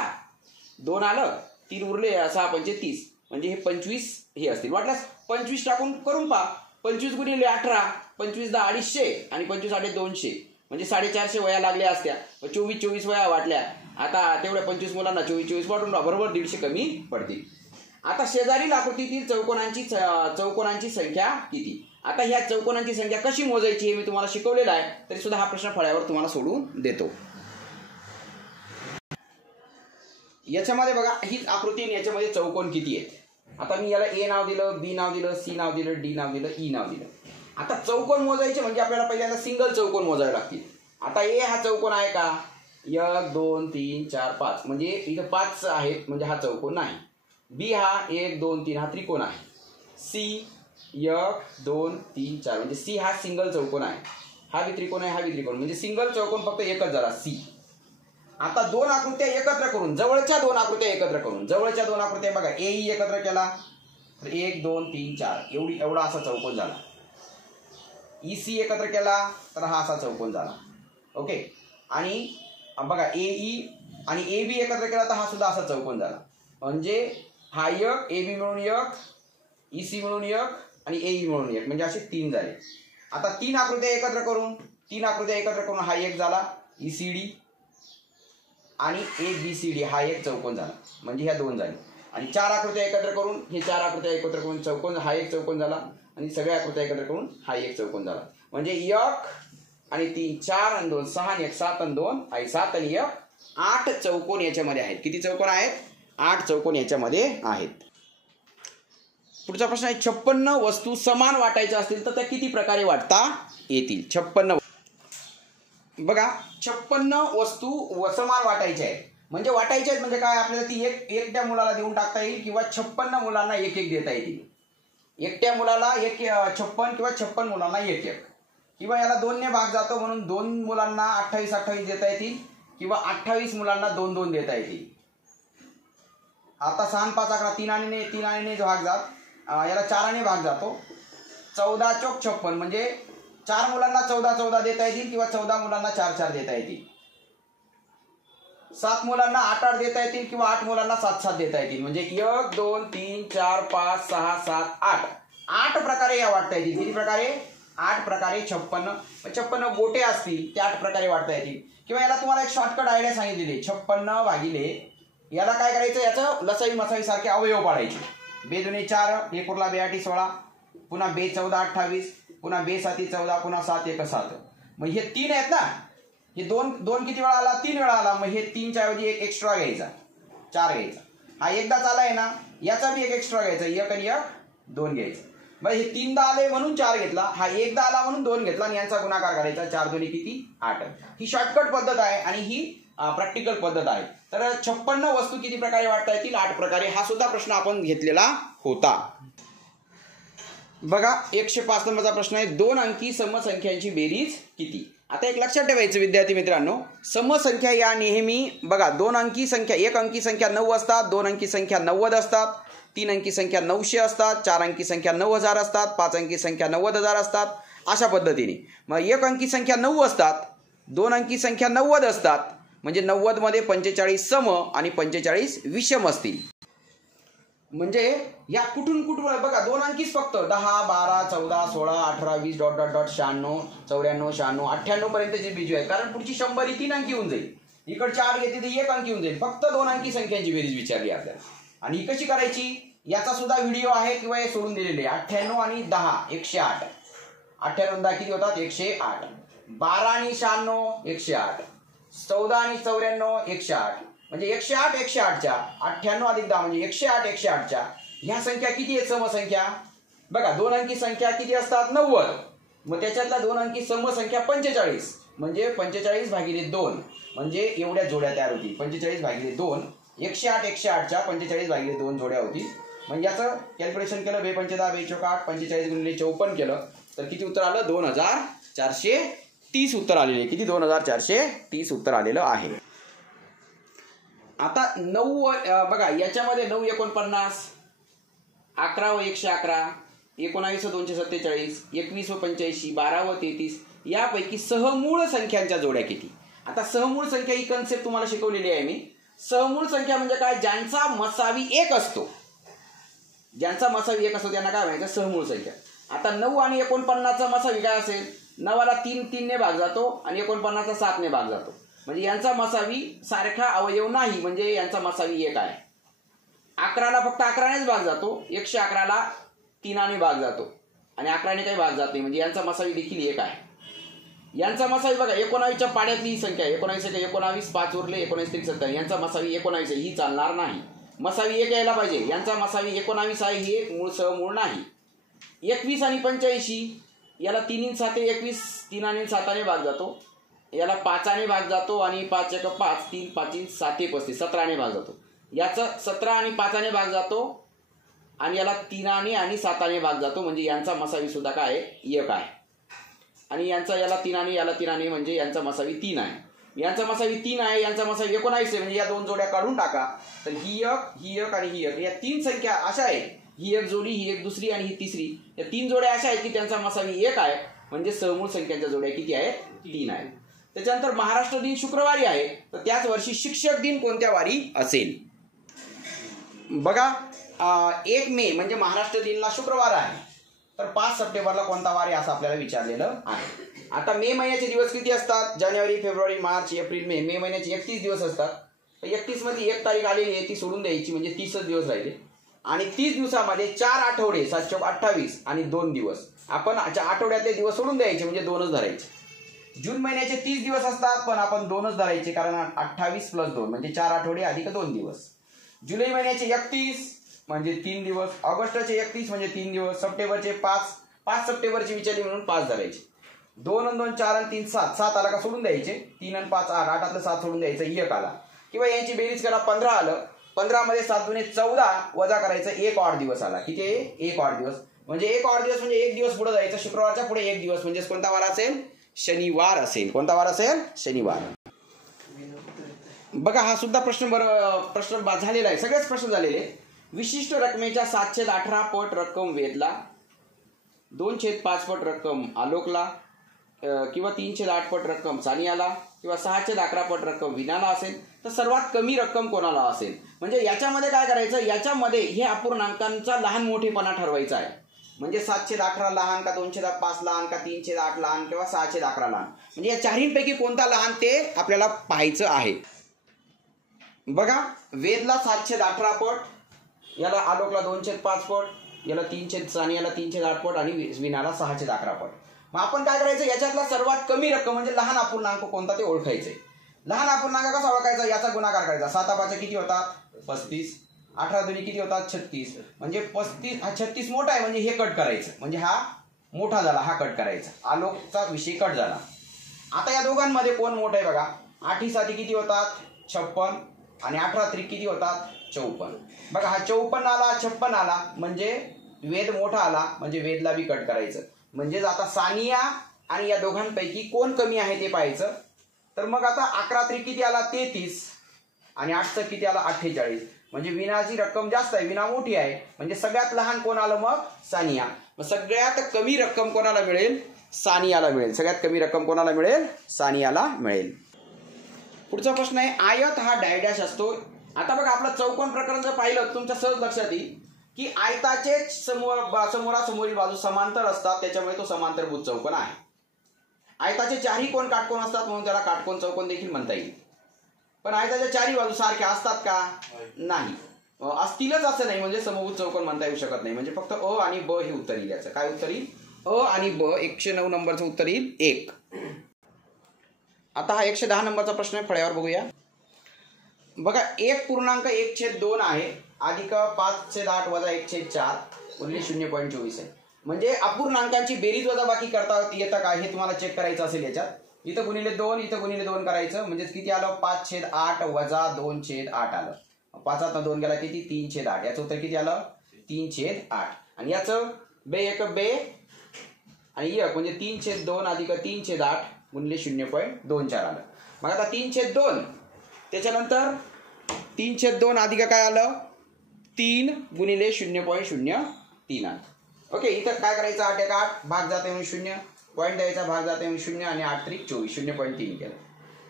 2 आलं, 3 उरले, 6 5 30 म्हणजे हे 25 हे असतील. वाटल्यास 25 टाकून करून पहा. 25 गुणिले 18, 25 10 250 आणि 25 8 200 म्हणजे 450 वया लागल्या असत्या. 24 वया वाटल्या. आता तेवढ्या 25 मुलांना 24 वाटून बरोबर 150 कमी पडतील. आता शेजारील आकृतीतील चौकोनांची संख्या किती? आता ह्या चौकोनांची संख्या कशी मोजायची हे मी तुम्हाला शिकवलेलं आहे, तरी सुद्धा हा प्रश्न फळ्यावर तुम्हाला सोडून देतो. याच्यामध्ये बघा हीच आकृती आणि याच्यामध्ये चौकोन किती आहेत. आता मी याला ए नाव दिलं, बी नाव दिलं, सी नाव दिलं, डी नाव दिलं, ई नाव दिलं. आता चौकोन मोजायचे म्हणजे आपल्याला पहिल्यांदा सिंगल चौकोन मोजावे लागतील. आता ए हा चौकोन आहे का? 1 2 3 4 5 म्हणजे इथं 5 आहेत म्हणजे हा चौकोन नाही. बी हा 1 2 3 हा त्रिकोण आहे. सी 1 2 3 4 म्हणजे सी हा सिंगल चौकोन आहे. हा बी त्रिकोण आहे, हा बी त्रिकोण म्हणजे सिंगल चौकोन फक्त एकच झाला सी. आता दोन आकृत्या एकत्र करून जवळच्या दोन आकृत्या एकत्र करून जवळच्या दोन आकृत्या बघा ए ई एकत्र केला तर 1 2 3 4 एवढा असा चौकोन झाला. ई सी एकत्र केला तर हा असा चौकोन झाला. ओके. आणि बघा ए ई आणि ए बी एकत्र केला तर हा सुद्धा असा चौकोन झाला. म्हणजे हा 1 ए बी मिळून 1 ई सी मिळून 1 आणि ए ई मिळून 1 म्हणजे असे 3 झाले. आता तीन आकृत्या एकत्र करून हा एक झाला ई सी डी आणि ए बी सी डी हा एक चौकोन झाला म्हणजे ह्या 2 झाले. आणि 4 आकृत्या एकत्र करून हे 4 आकृत्या एकत्र करून चौकोन हा एक चौकोन झाला आणि सगळ्या आकृत्या एकत्र करून हा एक चौकोन झाला. म्हणजे 1 आणि 3 4 आणि 2 6 आणि 1 7 आणि 2 आणि 7 आणि 1 8 चौकोन याच्यामध्ये आहेत. किती चौकोन आहेत? 8 चौकोन याच्यामध्ये आहेत. पुढचा प्रश्न आहे 56 वस्तू समान वाटायच्या असतील तर त्या किती प्रकारे वाटता येतील? 56 बघा 56 वस्तू समान वाटायच्या आहेत म्हणजे वाटायच्या आहेत म्हणजे काय? आपल्याला ती एकट्या मुलाला देऊन टाकता येईल किंवा 56 मुलांना एक एक देता येतील. एकट्या मुलाला 56 किंवा 56 मुलांना एक एक किंवा याला 2 ने भाग जातो म्हणून 2 मुलांना 28 28 देता येतील किंवा 28 मुलांना 2 2 देता येतील. आता 6 आणि 5 11 3 आणि भाग जात याला 4 ने भाग जातो. 14 चौक 56 म्हणजे 4 मुलांना 14 14 देता येतील किंवा 14 मुलांना 4 4 देता येतील. 7 मुलांना 8 8 देता येतील किंवा 8 मुलांना 7 7 देता येतील. म्हणजे 1 2 3 4 5 6 7 8 8 प्रकारे या वाटता येतील. किती प्रकारे? 8 प्रकारे 56 गोटे असतील ते 8 प्रकारे वाटता येतील. किंवा याला तुम्हाला एक शॉर्टकट आयडिया सांगितलेली 56 भागिले याला काय करायचं? याचं लसावी मसावी सारखे अवयव पाडायचे. बे दुने 4 1 उरला 2 8 16 पुन्हा बे 14 28 पुन्हा बे 7 14 पुन्हा 7 1 7. मग हे 3 आहेत ना, हे 2 किती वेळा आला? 3 वेळा आला. मग हे 3 च्या ऐवजी एक एक्स्ट्रा घ्यायचा 4 घ्यायचा. हा एकदाच आलाय ना, याचा बी एक एक्स्ट्रा घ्यायचा 1 आणि 1 2 घ्यायचं. मग हे 3दा आले म्हणून 4 घेतला, हा एकदा आला म्हणून 2 घेतला आणि यांचा गुणाकार करायचा. 4 2 किती? 8. ही शॉर्टकट पद्धत आहे आणि ही प्रॅक्टिकल पद्धत आहे. तर 56 वस्तू किती प्रकारे वाटता येतील? 8 प्रकारे. हा सुद्धा प्रश्न आपण घेतलेला होता. बघा 105 नंबरचा प्रश्न आहे 2 अंकी समसंख्यांची बेरीज किती? आता एक लक्षात ठेवायचं विद्यार्थी मित्रांनो, समसंख्या या नेहमी बघा 2 अंकी संख्या 1 अंकी संख्या 9 असतात, 2 अंकी संख्या 90 असतात, 3 अंकी संख्या 900 असतात, 4 अंकी संख्या 9000 असतात, 5 अंकी संख्या 90000 असतात. अशा पद्धतीने मग 1 अंकी संख्या 9 असतात, 2 अंकी संख्या 90 असतात म्हणजे 90 मध्ये 45 सम आणि 45 विषम असतील. म्हणजे या कुठून बघा 2 अंकीच फक्त 10 12 14 16 18 20 डॉट डॉट डॉट 96 94 96 98 पर्यंतची बीजू आहे. कारण पुढची 100 ही 3 अंकी होऊन जाईल. इकडची 8 घेतली तर 1 अंकी होऊन जाईल. फक्त 2 अंकी संख्यांची बेरीज विचारली आपल्याला. आणि ही कशी करायची याचा सुद्धा व्हिडिओ आहे किंवा हे सोडून दिलेले. 98 आणि 10 108. 98 10 किती होतात? 108. 12 आणि 96 108. 14 आणि 94 108. म्हणजे 108 108च्या 98 अधिक 10 म्हणजे 108 108च्या ह्या संख्या किती आहेत? समसंख्या बघा 2 अंकी संख्या किती असतात? 90. मग त्याच्यातल्या 2 अंकी समसंख्या 45 म्हणजे 45 भागिले 2 म्हणजे एवढ्या जोड्या तयार होतील. 45 भागिले 2 108 108च्या 45 भागिले 2 जोड्या होतील. म्हणजे याचं कॅल्क्युलेशन केलं 2 पंचे 10 2 चौक 8 45 गुणिले 54 केलं तर किती उत्तर आलं? 2430 उत्तर आलेले. किती? 2430 उत्तर आलेलं आहे. आता 9 बघा याच्यामध्ये 9 49 11 व 111 19 व 247 21 व 85 12 व 33 यापैकी सहमूळ संख्यांच्या जोड्या किती? आता सहमूळ संख्या ही कन्सेप्ट तुम्हाला शिकवलेली आहे मी. सहमूळ संख्या म्हणजे काय? ज्यांचा मसावी 1 असतो. ज्यांचा मसावी 1 असतो त्यांना काय म्हणायचं? सहमूळ संख्या. आता 9 आणि 49चा मसावी काय असेल? 9ला 3 ने भाग जातो आणि 49चा 7 ने भाग जातो. म्हणजे यांचा मसावी सारखा अवयव नाही म्हणजे यांचा मसावी 1 आहे. 11ला फक्त 11नेच भाग जातो, 111ला 3 ने भाग जातो आणि 11ने काही भाग जात नाही म्हणजे यांचा मसावी देखील 1 आहे. यांचा मसावी बघा 19च्या पाड्यातली ही संख्या 19 5 उरले 19 37 यांचा मसावी 19 ही चालणार नाही. मसावी 1 यायला पाहिजे. यांचा मसावी 19 आहे ही एक मूळ सहमूळ नाही. 21 आणि 85 याला 3 7 21 3 आणि 7 भाग जातो. याला 5 भाग जातो आणि 5 1 5 3 5 7 35 17 भाग जातो. याचा 17 आणि 5 भाग जातो आणि याला 3 आणि 7 भाग जातो. म्हणजे यांचा मसावी सुद्धा काय आहे 1 आहे. आणि यांचा याला 3 आणि याला 3 म्हणजे यांचा मसावी 3 आहे. यांचा मसावी 3 आहे यांचा मसावी 19 आहे. म्हणजे या दोन जोड्या काढून टाका तर ही एक आणि ही एक या 3 संख्या अशा आहेत. ही एक जोडी ही एक दुसरी आणि ही तिसरी या 3 जोड्या अशा आहेत की त्यांचा मसावी 1 आहे. म्हणजे सहमूळ संख्यांच्या जोड्या किती आहेत 3 आहेत. त्याच्यानंतर महाराष्ट्र दिन शुक्रवारी आहे तर त्याच वर्षी शिक्षक दिन कोणत्या वारी असेल बघा. 1 मे म्हणजे महाराष्ट्र दिनला शुक्रवार आहे तर 5 सप्टेंबरला कोणता वार आहे असं आपल्याला विचारलेलं आहे. आता मे महिन्याचे दिवस किती असतात जानेवारी फेब्रुवारी मार्च एप्रिल मे महिन्याचे 31 दिवस असतात. तर 31 मध्ये 1 तारीख आलेली आहे ती सोडून द्यायची म्हणजे 30च दिवस राहिले. आणि 30 दिवसामध्ये 4 आठवडे 728 आणि 2 दिवस आपण आठवड्यातले दिवस सोडून द्यायचे म्हणजे 2च धरायचे. जून महिन्याचे 30 दिवस असतात पण आपण 2च धरायचे कारण 28 + 2 म्हणजे 4 आठवडे अधिक 2 दिवस. जुलै महिन्याचे 31 म्हणजे 3 दिवस. ऑगस्टचे 31 म्हणजे 3 दिवस. सप्टेंबरचे 5 सप्टेंबरची विचारली म्हणून 5 धरायचे. 2 आणि 2 4 आणि 3 7 आला का सोडून द्यायचे. 3 आणि 5 8 8 7 सोडून द्यायचं 1 आला किंवा यांची बेरीज करा 15 आलं. 15 मध्ये 7 दुने 14 वजा करायचं 1 ऑड दिवस आला. किती आहे 1 ऑड दिवस. म्हणजे 1 ऑड दिवस म्हणजे 1 दिवस पुढे जायचं. शुक्रवारच्या पुढे 1 दिवस म्हणजे कोणता वार असेल शनिवार असेल. कोणता वार असेल शनिवार. बघा हा सुद्धा प्रश्न झालेला आहे. सगळेच प्रश्न झालेले. विशिष्ट रकमेच्या 7/18 पट रक्कम वेदला 2/5 पट रक्कम आलोकला किंवा 3/8 पट रक्कम सानियाला किंवा 6/11 पट रक्कम विनाला असेल तर सर्वात कमी रक्कम कोणाला असेल. म्हणजे याच्यामध्ये काय करायचं याच्यामध्ये हे अपूर्णांकांचा लहान मोठेपणा ठरवायचा आहे. म्हणजे 7/18 लहान का 2/5 लहान का 3/8 लहान किंवा 6/11 लहान म्हणजे या चारहींपैकी कोणता लहान ते आपल्याला पाहायचं आहे. बघा वेदला 7/18 पट याला आलोकला 2/5 पट याला 3 सानियाला 3/8 पट आणि विनाला 6/11 पट. मग आपण काय करायचं याच्यातला सर्वात कमी रक्कम म्हणजे लहान अपूर्णांक कोणता ते ओळखायचे. लहान अपूर्णांक कसा ओळखायचा याचा गुणाकार करायचा. 7 5 किती होतात 35. 18 दुनी किती होतात 36. म्हणजे 35 हा 36 मोठा आहे म्हणजे हे कट करायचं म्हणजे हा मोठा झाला हा कट करायचा. आलोकचा विषय कट झाला. आता या दोघांमध्ये कोण मोठा आहे बघा. 8 7 किती होतात 56 आणि 18 3 किती होतात 54. बघा हा 54 आला 56 आला म्हणजे वेद मोठा आला म्हणजे वेदला बी कट करायचं. म्हणजेच आता सानिया आणि या दोघांपैकी कोण कमी आहे ते पाहायचं. तर मग आता 11 3 किती आला 33 आणि 8 किती आला 48 म्हणजे विनाची रक्कम जास्त आहे विना मोठी आहे म्हणजे सगळ्यात लहान कोण आलं मग सानिया. मग सगळ्यात कमी रक्कम कोणाला मिळेल सानियाला मिळेल. सगळ्यात कमी रक्कम कोणाला मिळेल सानियाला मिळेल. पुढचा प्रश्न आहे आयत हा डायडॅश असतो. आता बघा आपलं चौकोन प्रकरण जर पाहिलं तुमच्या सहज लक्षात येईल की आयताचे समोरासमोरील बाजू समांतर असतात त्याच्यामुळे तो समांतरभुज चौकोन आहे. आयताचे चारही कोण काटकोन असतात म्हणून त्याला काटकोन चौकोन देखील म्हणता येईल. पण आयताच्या चारही बाजू सारख्या असतात का नाही. असतीलच असं नाही म्हणजे समभुज चौकोन म्हणता येऊ शकत नाही. म्हणजे फक्त अ आणि ब हे उत्तर येईल. याचं काय उत्तर येईल अ आणि ब. 109 नंबरचं उत्तर येईल 1. आता हा 110 नंबरचा प्रश्न आहे फळ्यावर बघूया. बघा 1.1/2 आहे अधिक 5/8 वजा 1/4 गुणिले 0.24 आहे. म्हणजे अपूर्णांकांची बेरीज वजाबाकी करता येतं का हे तुम्हाला चेक करायचं असेल. याच्यात इथं गुणिले 2 इथं गुणिले 2 करायचं म्हणजे किती आलं 5/8 वजा 2/8 आलं. 5 2 गेला किती 3/8. याचं उत्तर किती आलं 3/8. आणि याचं बे 1 बे आणि 1 म्हणजे 3/2 अधिक 3/8 गुणिले 0.24 आलं. मग आता 3/2 त्याच्यानंतर 3/2 अधिक काय आलं 3 गुणिले 0.03 आलं. ओके इथं काय करायचं 8 1 8 भाग जाते म्हणून 0 पॉईंट द्यायचा भाग जाते म्हणून 0 आणि 8 3 24 0.3 केलं.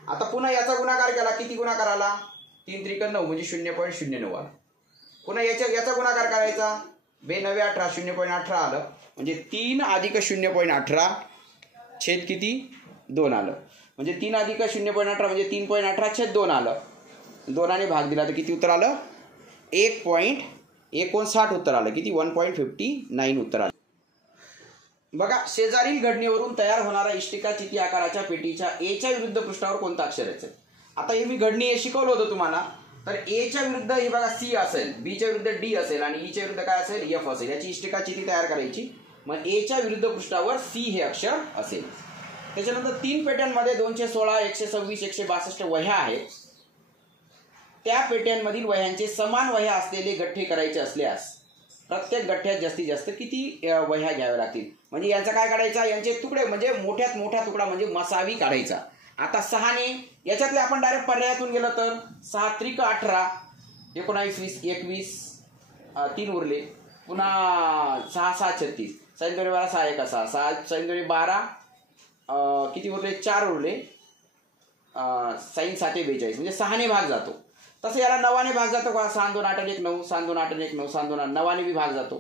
आता पुन्हा याचा गुणाकार केला किती गुणाकार आला 3 3 9 म्हणजे 0.09 आला. पुन्हा याचा गुणाकार करायचा 2 9 18 0.18 आलं म्हणजे 3 अधिक 0.18 छेद किती 2 आलं. म्हणजे 3 अधिक 0.18 म्हणजे 3.18 छेद 2 आलं. 2 ने भाग दिला तर किती उत्तर आलं 1.59 उत्तर आलं. किती 1.59 उत्तर आलं. बघा, शेजारील घडणीवरून तयार होणारा इष्टिका चिती आकाराच्या पेटीच्या एच्या विरुद्ध पृष्ठावर कोणतं अक्षर असेल? आता हे मी घडणी हे शिकवलं होतं तुम्हाला. तर एच्या विरुद्ध हे बघा सी असेल, बीच्या विरुद्ध डी असेल आणि ईच्या विरुद्ध काय असेल? एफ असेल. याची इष्टिका चिती तयार करायची. मग एच्या विरुद्ध पृष्ठावर सी हे अक्षर असेल. त्याच्यानंतर 3 पेट्यांमध्ये 216, 126, 162 वह्या आहेत. त्या पेट्यांमधील वह्यांचे समान वह्या असलेले गठ्ठे करायचे असल्यास प्रत्येक गठ्ठ्यात जास्तीत जास्त किती वह्या घ्याव्या लागतील? म्हणजे यांचा काय काढायचा? यांचे तुकडे म्हणजे मोठ्यात मोठा तुकडा म्हणजे मसावी काढायचा. आता 6ने याच्यातले आपण डायरेक्ट पर्यायातून गेलं तर 6 त्रिक 18, 19, 20, 21, 3 उरले. पुन्हा 6 6 36, 6 2 12, 6 1 6, 6 2 12, किती उरले? 4 उरले. 6 7 42 म्हणजे 6ने भाग जातो. तसं याला 9ने भाग जातो का? 6 2 8 1 9, 6 2 8 1 9, 6 2 9ने बी भाग जातो.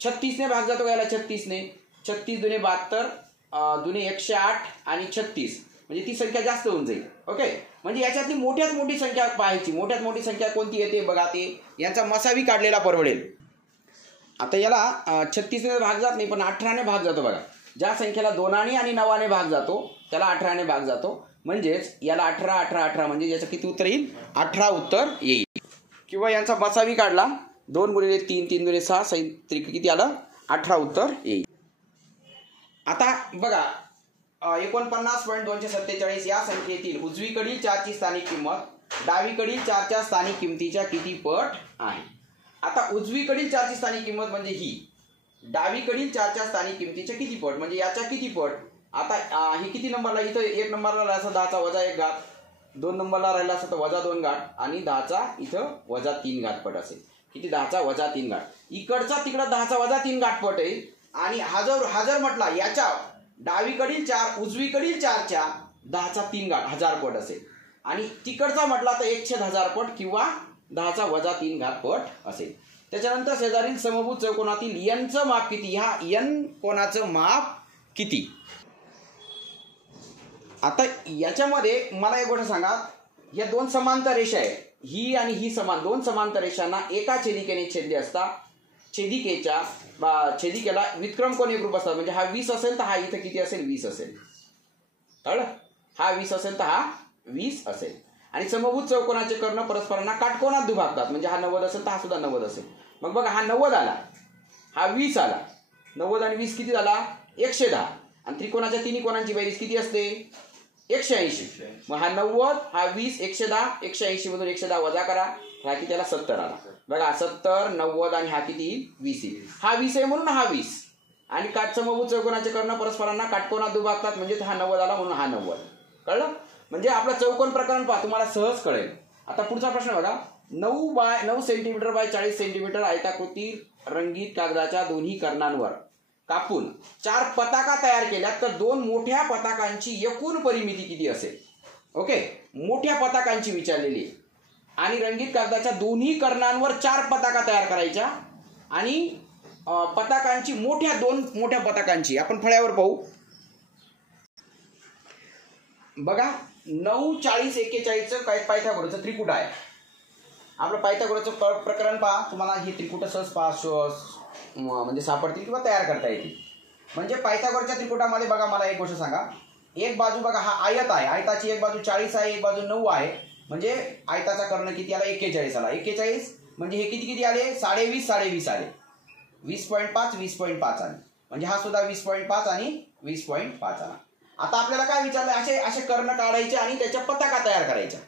36ने भाग जातो का याला? 36ने. 36 2 72, 2 108 आणि 36 म्हणजे ती संख्या जास्त होऊन जाईल. ओके, म्हणजे याच्यातली मोठ्यात मोठी संख्या पाहायची. मोठ्यात मोठी संख्या कोणती येते बघा, ते यांचा मसावी काढलेला परवडेल. आता याला 36ने भाग जात नाही पण 18ने भाग जातो बघा. ज्या संख्येला 2 आणि 9ने भाग जातो त्याला 18ने भाग जातो. म्हणजेच याला 18 18 18 म्हणजे याचं किती उत्तर येईल? 18 उत्तर येईल. किंवा यांचा मसावी काढला 2 गुणिले 3, 3 गुणिले 6, 6 त्रिक किती आलं? 18 उत्तर येईल. आता बघा 49.247 या संख्येतील उजवीकडील 4ची स्थानिक किंमत डावीकडील 4च्या स्थानिक किमतीच्या किती पट आहे? आता उजवीकडील 4ची स्थानिक किंमत म्हणजे ही, डावीकडील 4च्या स्थानिक किमतीच्या किती पट म्हणजे याच्या किती पट? आता ही किती नंबरला? इथं 1 नंबरला राहिला असं 10चा वजा 1 घात, 2 नंबरला राहिला असं तर वजा 2 घात आणि 10चा इथं वजा 3 घात पट असेल. किती? 10चा वजा 3 घात. इकडचा तिकडं 10चा वजा 3 घात पट आहे. आणि हा जर म्हटला याच्या डावीकडील 4 उजवीकडील 4च्या 10चा 3 घात 1000 पट असेल. आणि तिकडचा म्हटला तर 1/1000 पट किंवा 10चा वजा 3 घात पट असेल. त्याच्यानंतर शेजारील समभुज चौकोनातील एनचं माप किती? ह्या एन कोणाचं माप किती? आता याच्यामध्ये मला एक गोष्ट सांगा, या 2 समांतर रेषा आहे, ही आणि ही समान 2 समांतर रेषांना एका छेदिकेने छेदले असता छेदिकेला विक्रम कोण एकरूप असतात. म्हणजे हा 20 असेल तर हा इथं किती असेल? 20 असेल. कळलं? हा 20 असेल तर हा 20 असेल. आणि समभुज चौकोनाचे कर्ण परस्परांना काटकोनात दुभागतात. म्हणजे हा 90 असेल तर हा सुद्धा 90 असेल. मग बघा, हा 90 आला, हा 20 आला. 90 आणि 20 किती झाला? 110. आणि त्रिकोणाच्या तिन्ही कोणांची बेरीज किती असते? 180. मग हा 90, हा 20, 110, 180 मधून 110 वजा करा, हा किती त्याला 70 आला. बघा 70, 90 आणि हा किती? 20. हा 20 आहे म्हणून हा 20. आणि समभुज चौकोनाचे कर्ण परस्परांना काटकोनात दुभागतात म्हणजे हा 90 आला म्हणून हा 90. कळलं? म्हणजे आपलं चौकोन प्रकरण पहा, तुम्हाला सहज कळेल. आता पुढचा प्रश्न बघा. 9 सेंटीमीटर बाय 40 सेंटीमीटर आयताकृती रंगीत कागदाच्या दोन्ही कर्णांवर कापून 4 पताका तयार केल्या तर 2 मोठ्या पताकांची एकूण परिमिती किती असेल? ओके, मोठ्या पताकांची विचारलेली आहे. आणि रंगीत कागदाच्या दोन्ही कर्णांवर 4 पताका तयार करायच्या आणि पताकांची 2 मोठ्या पताकांची आपण फळ्यावर पाहू. बघा 9 40 41चं पायथागोरसचं त्रिकूट आहे. आपलं पायथागोरसचं प्रकरण पहा, तुम्हाला ही त्रिकूट सहज म्हणजे सापडतील किंवा तयार करता येतील. म्हणजे पायथागोरसच्या त्रिकुटामध्ये बघा, मला एक गोष्ट सांगा, एक बाजू बघा हा आयत आहे, आयताची एक बाजू 40 आहे, एक बाजू 9 आहे. म्हणजे आयताचा कर्ण किती आला? 41 आला. 41 म्हणजे हे किती आले? 20.5 आले. 20.5 20.5 आले. म्हणजे हा सुद्धा 20.5 आणि 20.5 आला. आता आपल्याला काय विचारलं? असे कर्ण काढायचे आणि त्याच्या पताका तयार करायच्या.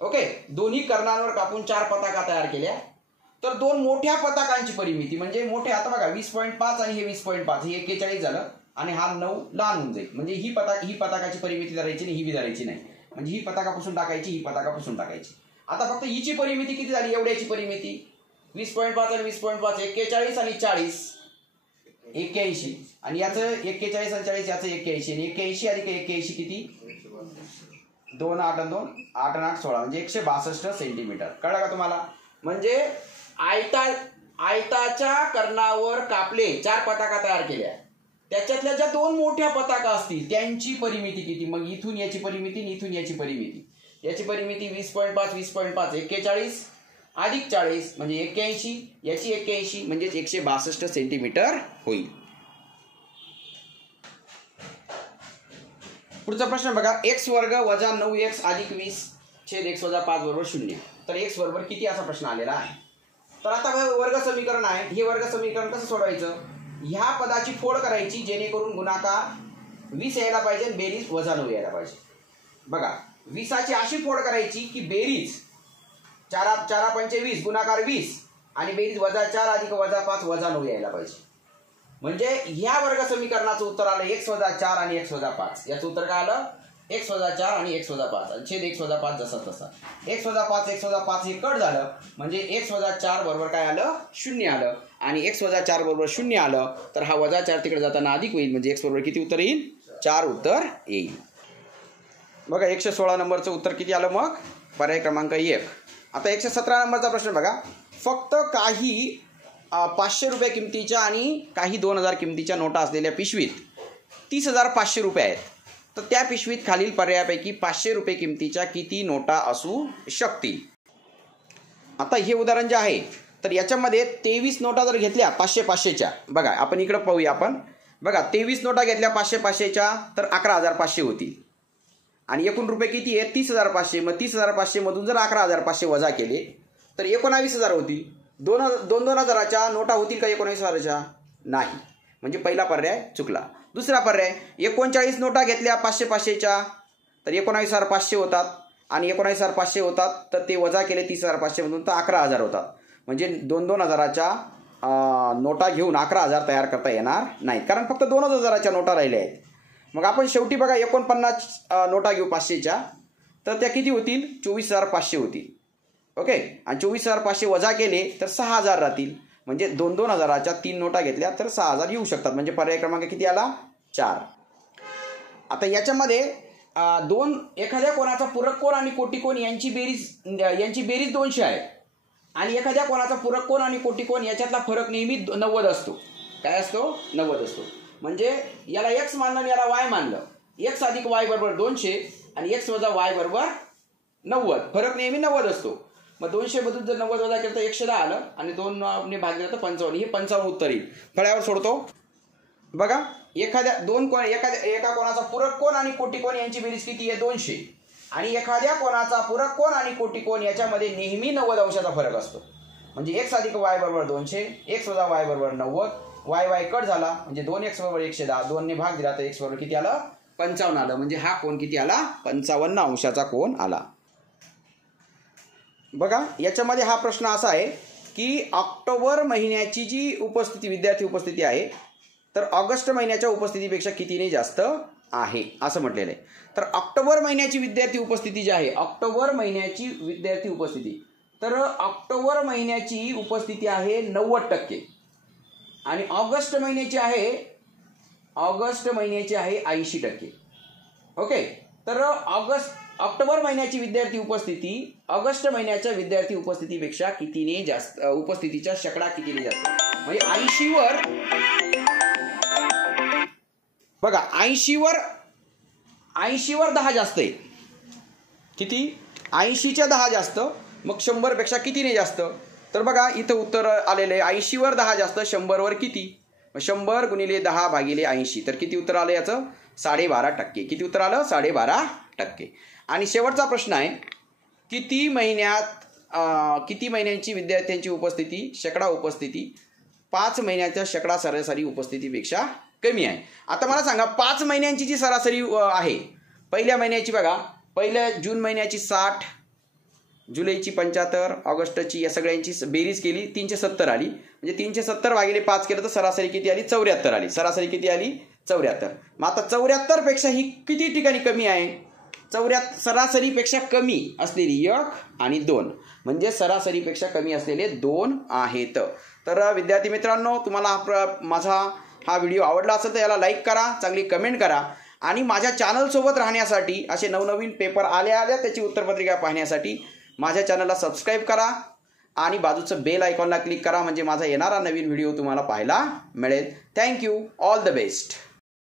ओके, दोन्ही कर्णांवर कापून 4 पताका तयार केल्या तर 2 मोठ्या पताकांची परिमिती म्हणजे मोठे, आता बघा 20.5 आणि हे 20.5, हे 41 झालं आणि हा 9 लहान होऊन जाईल. म्हणजे ही पताकाची परिमिती धरायची नाही, ही बी धरायची नाही. म्हणजे ही पताका पुसून टाकायची, ही पताका पुसून टाकायची. आता फक्त हिची परिमिती किती झाली? एवढ्याची परिमिती 20.5 आणि 20.5 41 आणि 40 81. आणि याचं 41 आणि 40 याचं 81 आणि 81 अधिक 81 किती? 2 8 2 8 8 16 म्हणजे 162 सेंटीमीटर. कळलं का तुम्हाला? म्हणजे आयताच्या कर्णावर कापले 4 पताका तयार केल्या, त्याच्यातल्या ज्या 2 मोठ्या पताका असतील त्यांची परिमिती किती? मग इथून याची परिमिती आणि इथून याची परिमिती. याची परिमिती 20.5 20.5 41 अधिक 40 म्हणजे 81, याची 81 म्हणजे 162 सेंटीमीटर होईल. पुढचा प्रश्न बघा, x वर्ग वजा 9x अधिक 20 छेद x वजा 5 बरोबर 0. तर x बरोबर किती असा प्रश्न आलेला आहे. तर आता वर्ग समीकरण आहे. हे वर्ग समीकरण कसं सोडवायचं, ह्या पदाची फोड करायची जेणेकरून गुणाकार 20 यायला पाहिजे आणि बेरीज वजा 9 यायला पाहिजे. बघा 20ची अशी फोड करायची की बेरीज 4 पंचे 20 गुणाकार 20 आणि बेरीज वजा 4 अधिक वजा 5 वजा 9 यायला पाहिजे. म्हणजे ह्या वर्ग समीकरणाचं उत्तर आलं x वजा 4 आणि x वजा 5. याचं उत्तर काय आलं, x वजा 4 आणि x वजा 5 आणि छेद x वजा 5 जसा तसा. x वजा 5 हे कट झालं म्हणजे x वजा 4 बरोबर काय आलं, 0 आलं. आणि x वजा 4 बरोबर 0 आलं तर हा वजा 4 तिकडे जाताना अधिक होईल म्हणजे x बरोबर किती उत्तर येईल, 4 उत्तर येईल. बघा 116 नंबरचं उत्तर किती आलं मग, पर्याय क्रमांक 1. आता 117 नंबरचा प्रश्न बघा, फक्त काही 500 रुपये किमतीच्या आणि काही 2000 किमतीच्या नोटा असलेल्या पिशवीत 30,500 रुपये आहेत. तर त्या पिशवीत खालील पर्यायापैकी 500 रुपये किमतीच्या किती नोटा असू शकतील. आता हे उदाहरण जे आहे तर याच्यामध्ये 23 नोटा जर घेतल्या 500-500च्या, बघा आपण इकडं पाहूया आपण. बघा 23 नोटा घेतल्या 500-500च्या तर 11,500 होतील. आणि एकूण रुपये किती आहे, 30,500. मग 30,500 मधून जर 11,500 वजा केले तर 19,000 होतील. 2,000च्या नोटा होतील का 19,000च्या, नाही. म्हणजे पहिला पर्याय चुकला. दुसरा पर्याय, 39 नोटा घेतल्या 500-500च्या तर 19,500 होतात आणि 19,500 होतात तर ते वजा केले 30,500 मधून तर 11,000 होतात. म्हणजे 2,000च्या नोटा घेऊन 11,000 तयार करता येणार नाहीत कारण फक्त 2,000च्या नोटा राहिल्या आहेत. मग आपण शेवटी बघा 49 नोटा घेऊ 500च्या तर त्या किती होतील, 24,500 होतील. ओके, आणि 24,500 वजा केले तर 6,000 राहतील. म्हणजे 2,000च्या 3 नोटा घेतल्या तर 6,000 येऊ शकतात. म्हणजे पर्याय क्रमांक किती आला, 4. आता याच्यामध्ये एखाद्या कोणाचा पूरक कोन आणि कोटी कोन यांची बेरीज 200 आहे आणि एखाद्या कोणाचा पूरक कोन आणि कोटी कोन याच्यातला फरक नेहमी 90 असतो. काय असतो, 90 असतो. म्हणजे याला x मानलं आणि याला y मानलं. x अधिक y बरोबर 200 आणि x वजा y बरोबर 90. फरक नेहमी 90 असतो. मग 200 मधून जर 90 वजा केलं तर 110 आलं आणि 2 ने भागलं तर 55. हे 55 उत्तर येईल. फळ्यावर सोडतो. बघा एका कोणाचा पूरक कोन आणि कोटी कोन यांची बेरीज किती आहे, 200. आणि एखाद्या कोणाचा पूरक कोन आणि कोटी कोन याच्यामध्ये नेहमी 90 अंशाचा फरक असतो. म्हणजे x अधिक y बरोबर 200, x वजा y बरोबर 90, y कट झाला म्हणजे 2x बरोबर 110. 2 ने भाग दिला तर x बरोबर किती आलं, 55 आलं. म्हणजे हा कोन किती आला, 55 अंशाचा कोन आला. बघा याच्यामध्ये हा प्रश्न असा आहे की ऑक्टोबर महिन्याची जी विद्यार्थी उपस्थिती आहे तर ऑगस्ट महिन्याच्या उपस्थितीपेक्षा कितीने जास्त आहे असं म्हटलेलं आहे. तर ऑक्टोबर महिन्याची विद्यार्थी उपस्थिती जी आहे, ऑक्टोबर महिन्याची विद्यार्थी उपस्थिती, तर ऑक्टोबर महिन्याची उपस्थिती आहे 90% आणि ऑगस्ट महिन्याची आहे 80%. ओके, तर ऑक्टोबर महिन्याची विद्यार्थी उपस्थिती ऑगस्ट महिन्याच्या विद्यार्थी उपस्थितीपेक्षा कितीने जास्त, उपस्थितीच्या शेकडा कितीने जास्त. म्हणजे 80वर बघा 80वर 10 जास्त आहे. किती, 80च्या 10 जास्त. मग 100पेक्षा कितीने जास्त. तर बघा इथं उत्तर आलेलं आहे 80वर 10 जास्त, 100वर किती. 100 गुणिले 10 भागिले 80 तर किती उत्तर आलं याचं, 12.5%. किती उत्तर आलं, 12.5%. आणि शेवटचा प्रश्न आहे, किती महिन्यांची विद्यार्थ्यांची उपस्थिती शेकडा उपस्थिती 5 महिन्याच्या शेकडा सरासरी उपस्थितीपेक्षा कमी आहे. आता मला सांगा 5 महिन्यांची जी सरासरी आहे, पहिल्या महिन्याची बघा, पहिल्या जून महिन्याची 60, जुलैची 75, ऑगस्टची, या सगळ्यांची बेरीज केली 370 आली. म्हणजे 370 भागिले 5 केलं तर सरासरी किती आली, 74 आली. सरासरी किती आली, 74. मग आता 74 पेक्षा ही किती ठिकाणी कमी आहे, सरासरीपेक्षा कमी असलेली 1 आणि 2, म्हणजे सरासरीपेक्षा कमी असलेले 2 आहेत. तर विद्यार्थी मित्रांनो, तुम्हाला माझा हा व्हिडिओ आवडला असेल तर याला लाईक करा, चांगली कमेंट करा आणि माझ्या चॅनलसोबत राहण्यासाठी, असे नवनवीन पेपर आल्या त्याची उत्तरपत्रिका पाहण्यासाठी माझ्या चॅनलला सबस्क्राईब करा आणि बाजूचं बेल आयकॉनला क्लिक करा, म्हणजे माझा येणारा नवीन व्हिडिओ तुम्हाला पाहायला मिळेल. थँक्यू. All the best.